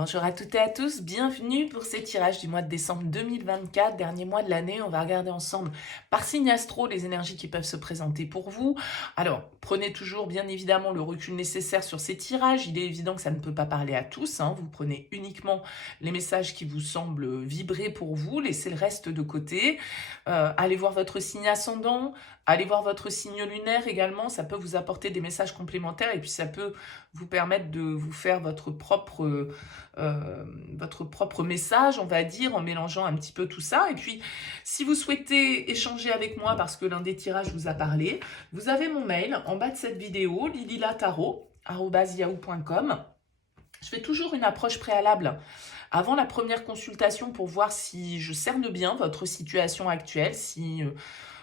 Bonjour à toutes et à tous, bienvenue pour ces tirages du mois de décembre 2024, dernier mois de l'année. On va regarder ensemble par signe astro les énergies qui peuvent se présenter pour vous. Alors, prenez toujours bien évidemment le recul nécessaire sur ces tirages. Il est évident que ça ne peut pas parler à tous, hein. Vous prenez uniquement les messages qui vous semblent vibrer pour vous, laissez le reste de côté. Allez voir votre signe ascendant, allez voir votre signe lunaire également, ça peut vous apporter des messages complémentaires et puis ça peut vous permettre de vous faire votre propre message, on va dire, en mélangeant un petit peu tout ça. Et puis, si vous souhaitez échanger avec moi parce que l'un des tirages vous a parlé, vous avez mon mail en bas de cette vidéo, lililataro@yahoo.com. Je fais toujours une approche préalable avant la première consultation pour voir si je cerne bien votre situation actuelle, si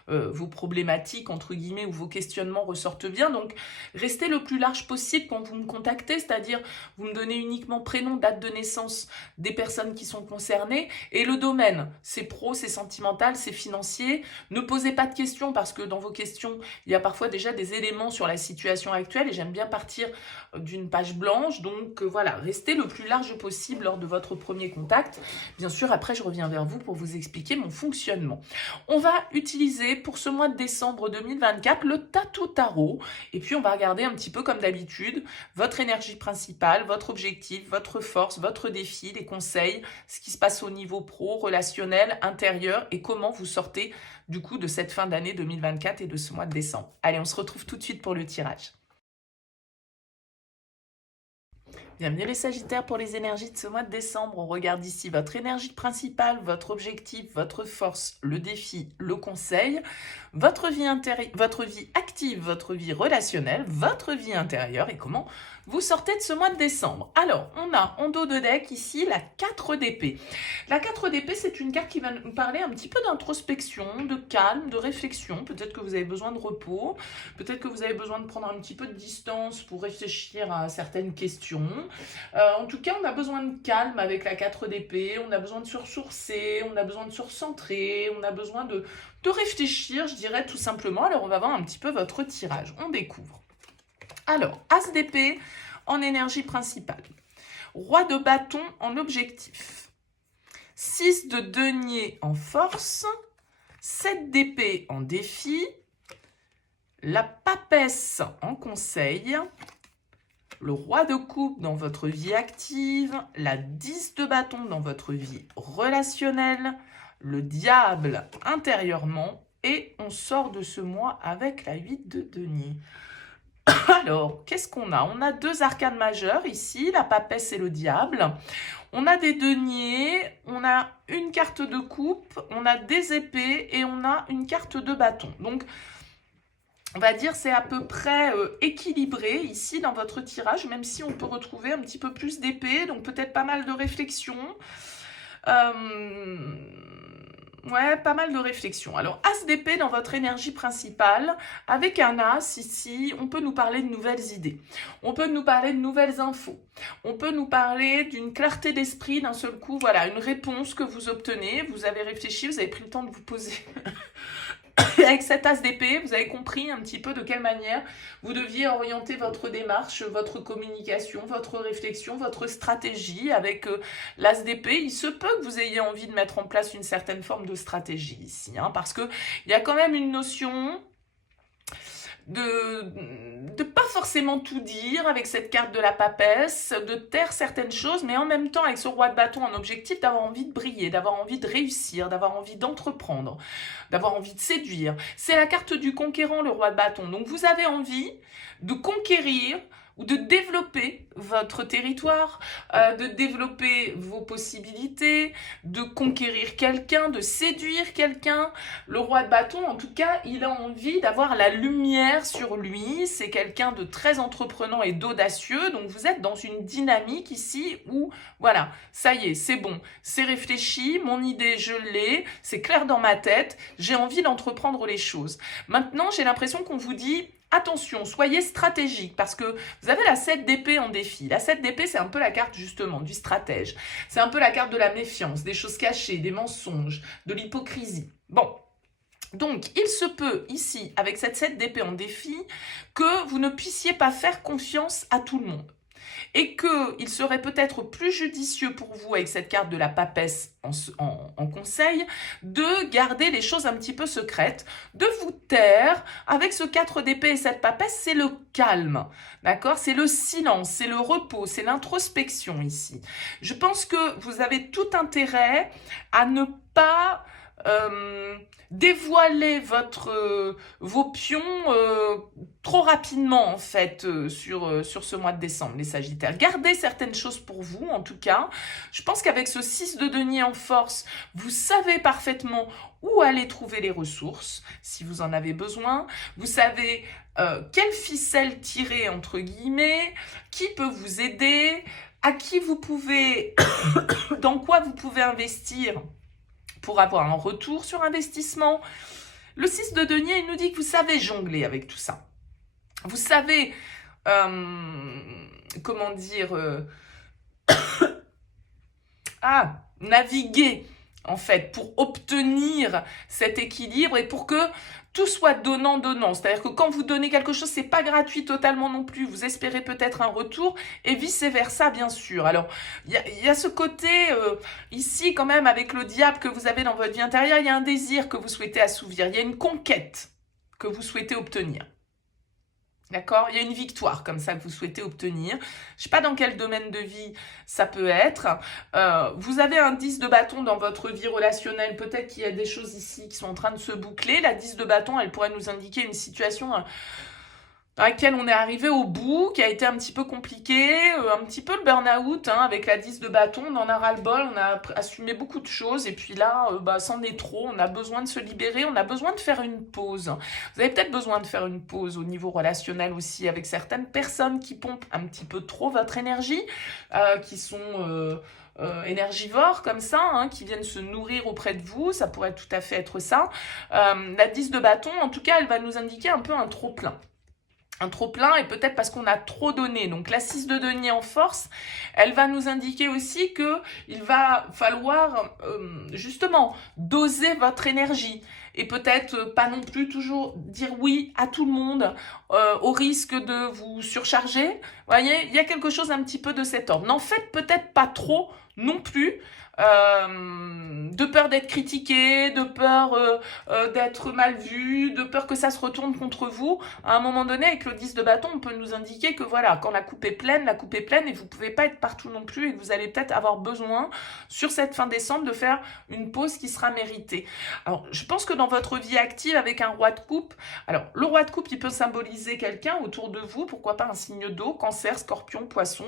vos problématiques, entre guillemets, ou vos questionnements ressortent bien. Donc, restez le plus large possible quand vous me contactez, c'est-à-dire vous me donnez uniquement prénom, date de naissance des personnes qui sont concernées et le domaine. C'est pro, c'est sentimental, c'est financier. Ne posez pas de questions parce que dans vos questions, il y a parfois déjà des éléments sur la situation actuelle et j'aime bien partir d'une page blanche. Donc, voilà, restez le plus large possible lors de votre premier contact. Bien sûr, après, je reviens vers vous pour vous expliquer mon fonctionnement. On va utiliser pour ce mois de décembre 2024 le Tatou Tarot et puis on va regarder un petit peu comme d'habitude votre énergie principale, votre objectif, votre force, votre défi, les conseils, ce qui se passe au niveau pro, relationnel, intérieur et comment vous sortez du coup de cette fin d'année 2024 et de ce mois de décembre. Allez, on se retrouve tout de suite pour le tirage. Bienvenue les Sagittaires pour les énergies de ce mois de décembre. On regarde ici votre énergie principale, votre objectif, votre force, le défi, le conseil, votre vie active, votre vie relationnelle, votre vie intérieure et comment vous sortez de ce mois de décembre. Alors, on a en dos de deck ici la 4 d'épée. La 4 d'épée, c'est une carte qui va nous parler un petit peu d'introspection, de calme, de réflexion. Peut-être que vous avez besoin de repos, peut-être que vous avez besoin de prendre un petit peu de distance pour réfléchir à certaines questions. En tout cas, on a besoin de calme avec la 4 d'épée, on a besoin de se ressourcer, on a besoin de se recentrer, on a besoin de réfléchir, je dirais tout simplement. Alors, on va voir un petit peu votre tirage. On découvre. Alors, As d'épée en énergie principale. Roi de bâton en objectif. 6 de denier en force. 7 d'épée en défi. La papesse en conseil. Le roi de coupe dans votre vie active, la 10 de bâton dans votre vie relationnelle, le diable intérieurement et on sort de ce mois avec la 8 de denier. Alors, qu'est-ce qu'on a? On a deux arcanes majeures ici, la papesse et le diable. On a des deniers, on a une carte de coupe, on a des épées et on a une carte de bâton. Donc, on va dire c'est à peu près équilibré ici dans votre tirage, même si on peut retrouver un petit peu plus d'épée, donc peut-être pas mal de réflexion. Ouais, pas mal de réflexion. Alors, As d'épée dans votre énergie principale, avec un As ici, on peut nous parler de nouvelles idées. On peut nous parler de nouvelles infos. On peut nous parler d'une clarté d'esprit d'un seul coup. Voilà, une réponse que vous obtenez. Vous avez réfléchi, vous avez pris le temps de vous poser. Avec cet As d'épée, vous avez compris un petit peu de quelle manière vous deviez orienter votre démarche, votre communication, votre réflexion, votre stratégie. Avec l'As d'épée, il se peut que vous ayez envie de mettre en place une certaine forme de stratégie ici, hein, parce qu'il y a quand même une notion de pas forcément tout dire avec cette carte de la papesse, de taire certaines choses, mais en même temps avec ce roi de bâton en objectif, d'avoir envie de briller, d'avoir envie de réussir, d'avoir envie d'entreprendre, d'avoir envie de séduire. C'est la carte du conquérant, le roi de bâton. Donc vous avez envie de conquérir ou de développer votre territoire, de développer vos possibilités, de conquérir quelqu'un, de séduire quelqu'un. Le roi de bâton, en tout cas, il a envie d'avoir la lumière sur lui. C'est quelqu'un de très entreprenant et d'audacieux. Donc, vous êtes dans une dynamique ici où, voilà, ça y est, c'est bon, c'est réfléchi, mon idée, je l'ai, c'est clair dans ma tête, j'ai envie d'entreprendre les choses. Maintenant, j'ai l'impression qu'on vous dit... Attention, soyez stratégique parce que vous avez la 7 d'épée en défi. La 7 d'épée, c'est un peu la carte justement du stratège. C'est un peu la carte de la méfiance, des choses cachées, des mensonges, de l'hypocrisie. Bon, donc il se peut ici, avec cette 7 d'épée en défi, que vous ne puissiez pas faire confiance à tout le monde. et qu'il serait peut-être plus judicieux pour vous, avec cette carte de la papesse en conseil, de garder les choses un petit peu secrètes, de vous taire. Avec ce 4 d'épée et cette papesse, c'est le calme, d'accord? C'est le silence, c'est le repos, c'est l'introspection ici. Je pense que vous avez tout intérêt à ne pas dévoiler vos pions trop rapidement en fait sur ce mois de décembre, les Sagittaires. Gardez certaines choses pour vous en tout cas. Je pense qu'avec ce 6 de denier en force, vous savez parfaitement où aller trouver les ressources si vous en avez besoin. Vous savez quelle ficelle tirer entre guillemets, qui peut vous aider, à qui vous pouvez, dans quoi vous pouvez investir pour avoir un retour sur investissement. Le 6 de denier, il nous dit que vous savez jongler avec tout ça. Vous savez, comment dire, naviguer, en fait, pour obtenir cet équilibre et pour que tout soit donnant-donnant. C'est-à-dire que quand vous donnez quelque chose, c'est pas gratuit totalement non plus. Vous espérez peut-être un retour et vice-versa, bien sûr. Alors, il y a ce côté, ici, quand même, avec le diable que vous avez dans votre vie intérieure, il y a un désir que vous souhaitez assouvir. Il y a une conquête que vous souhaitez obtenir. D'accord? Il y a une victoire comme ça que vous souhaitez obtenir. Je ne sais pas dans quel domaine de vie ça peut être. Vous avez un 10 de bâton dans votre vie relationnelle. Peut-être qu'il y a des choses ici qui sont en train de se boucler. La 10 de bâton, elle pourrait nous indiquer une situation dans laquelle on est arrivé au bout, qui a été un petit peu compliqué, un petit peu le burn-out, hein, avec la 10 de bâton, on en a ras-le-bol, on a assumé beaucoup de choses, et puis là, c'en est trop, on a besoin de se libérer, on a besoin de faire une pause. Vous avez peut-être besoin de faire une pause au niveau relationnel aussi, avec certaines personnes qui pompent un petit peu trop votre énergie, qui sont... énergivores comme ça, hein, qui viennent se nourrir auprès de vous, ça pourrait tout à fait être ça. La 10 de bâton, en tout cas, elle va nous indiquer un peu un trop-plein. Un trop-plein et peut-être parce qu'on a trop donné. Donc la 6 de denier en force, elle va nous indiquer aussi que il va falloir justement doser votre énergie et peut-être pas non plus toujours dire oui à tout le monde au risque de vous surcharger. Vous voyez, il y a quelque chose un petit peu de cet ordre. N'en faites peut-être pas trop non plus. De peur d'être critiqué, de peur d'être mal vu, de peur que ça se retourne contre vous. À un moment donné, avec le 10 de bâton, on peut nous indiquer que voilà, quand la coupe est pleine et vous pouvez pas être partout non plus et que vous allez peut-être avoir besoin, sur cette fin décembre, de faire une pause qui sera méritée. Alors, je pense que dans votre vie active, avec un roi de coupe, alors, le roi de coupe, il peut symboliser quelqu'un autour de vous, pourquoi pas un signe d'eau, cancer, scorpion, poisson.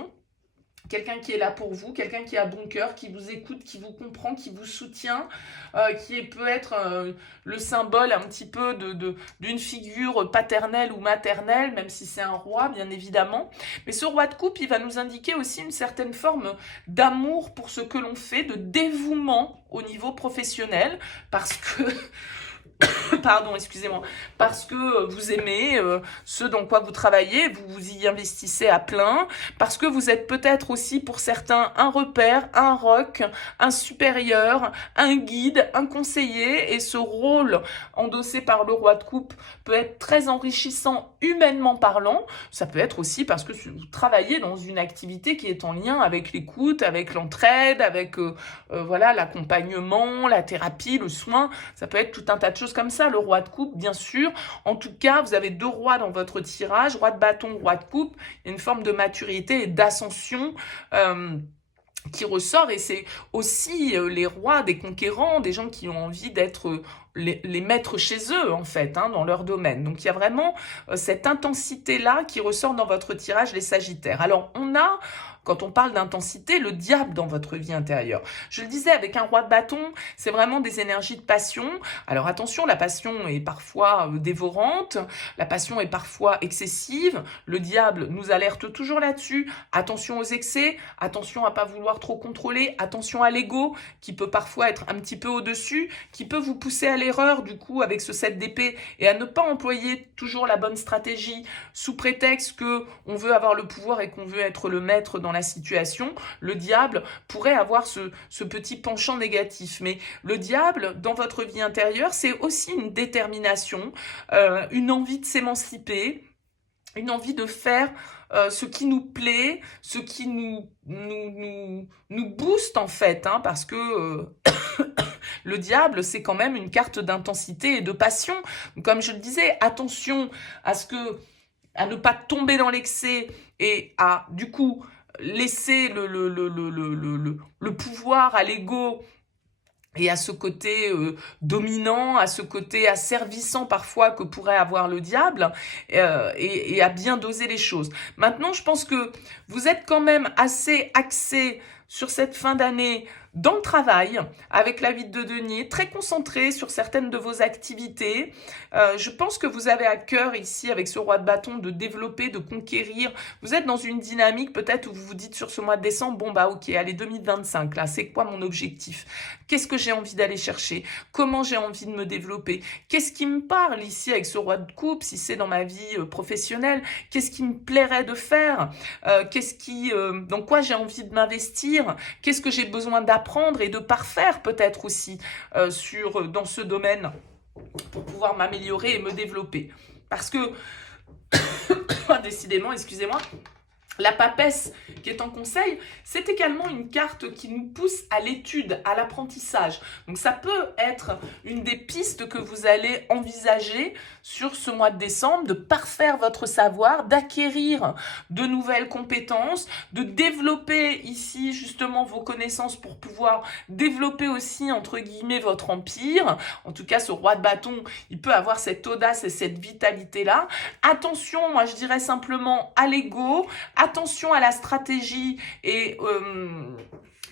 Quelqu'un qui est là pour vous, quelqu'un qui a bon cœur, qui vous écoute, qui vous comprend, qui vous soutient, qui peut être le symbole un petit peu d'une figure paternelle ou maternelle, même si c'est un roi, bien évidemment. Mais ce roi de coupe, il va nous indiquer aussi une certaine forme d'amour pour ce que l'on fait, de dévouement au niveau professionnel, parce que... Pardon, excusez-moi, parce que vous aimez ce dans quoi vous travaillez, vous y investissez à plein, parce que vous êtes peut-être aussi pour certains un repère, un roc, un supérieur, un guide, un conseiller, et ce rôle endossé par le roi de coupe peut être très enrichissant humainement parlant. Ça peut être aussi parce que vous travaillez dans une activité qui est en lien avec l'écoute, avec l'entraide, avec voilà, l'accompagnement, la thérapie, le soin. Ça peut être tout un tas de choses comme ça, le roi de coupe, bien sûr. En tout cas, vous avez 2 rois dans votre tirage, roi de bâton, roi de coupe. Il y a une forme de maturité et d'ascension qui ressort, et c'est aussi les rois des conquérants, des gens qui ont envie d'être les maîtres chez eux, en fait, hein, dans leur domaine. Donc, il y a vraiment cette intensité-là qui ressort dans votre tirage, les Sagittaires. Alors, on a... Quand on parle d'intensité, le diable dans votre vie intérieure. Je le disais, avec un roi de bâton, c'est vraiment des énergies de passion. Alors attention, la passion est parfois dévorante, la passion est parfois excessive. Le diable nous alerte toujours là-dessus. Attention aux excès, attention à pas vouloir trop contrôler, attention à l'ego qui peut parfois être un petit peu au-dessus, qui peut vous pousser à l'erreur du coup avec ce 7 d'épée et à ne pas employer toujours la bonne stratégie sous prétexte que on veut avoir le pouvoir et qu'on veut être le maître dans la situation. Le diable pourrait avoir ce petit penchant négatif. Mais le diable, dans votre vie intérieure, c'est aussi une détermination, une envie de s'émanciper, une envie de faire ce qui nous plaît, ce qui nous booste en fait, hein, parce que le diable, c'est quand même une carte d'intensité et de passion. Comme je le disais, attention à ne pas tomber dans l'excès et à, du coup, laisser le pouvoir à l'ego et à ce côté dominant, à ce côté asservissant parfois que pourrait avoir le diable, et à bien doser les choses. Maintenant, je pense que vous êtes quand même assez axé sur cette fin d'année dans le travail, avec la 8 de denier, très concentré sur certaines de vos activités. Je pense que vous avez à cœur ici, avec ce roi de bâton, de développer, de conquérir. Vous êtes dans une dynamique peut-être où vous vous dites sur ce mois de décembre, bon bah ok, allez 2025, là, c'est quoi mon objectif? Qu'est-ce que j'ai envie d'aller chercher? Comment j'ai envie de me développer? Qu'est-ce qui me parle ici avec ce roi de coupe, si c'est dans ma vie professionnelle? Qu'est-ce qui me plairait de faire? Dans quoi j'ai envie de m'investir? Qu'est-ce que j'ai besoin d'apprendre et de parfaire peut-être aussi dans ce domaine pour pouvoir m'améliorer et me développer. Parce que, décidément, excusez-moi, la papesse qui est en conseil, c'est également une carte qui nous pousse à l'étude, à l'apprentissage. Donc ça peut être une des pistes que vous allez envisager sur ce mois de décembre, de parfaire votre savoir, d'acquérir de nouvelles compétences, de développer ici justement vos connaissances pour pouvoir développer aussi entre guillemets votre empire. En tout cas, ce roi de bâton, il peut avoir cette audace et cette vitalité-là. Attention, moi je dirais simplement à l'ego, attention à la stratégie et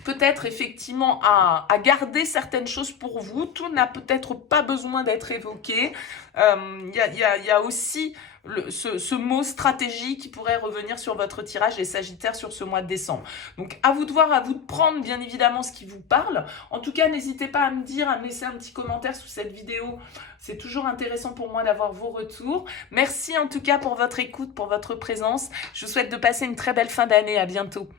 peut-être effectivement à garder certaines choses pour vous. Tout n'a peut-être pas besoin d'être évoqué. Y a aussi ce mot stratégie qui pourrait revenir sur votre tirage les Sagittaires sur ce mois de décembre. Donc à vous de voir, à vous de prendre bien évidemment ce qui vous parle. En tout cas, n'hésitez pas à me dire, à me laisser un petit commentaire sous cette vidéo. C'est toujours intéressant pour moi d'avoir vos retours. Merci en tout cas pour votre écoute, pour votre présence. Je vous souhaite de passer une très belle fin d'année. À bientôt.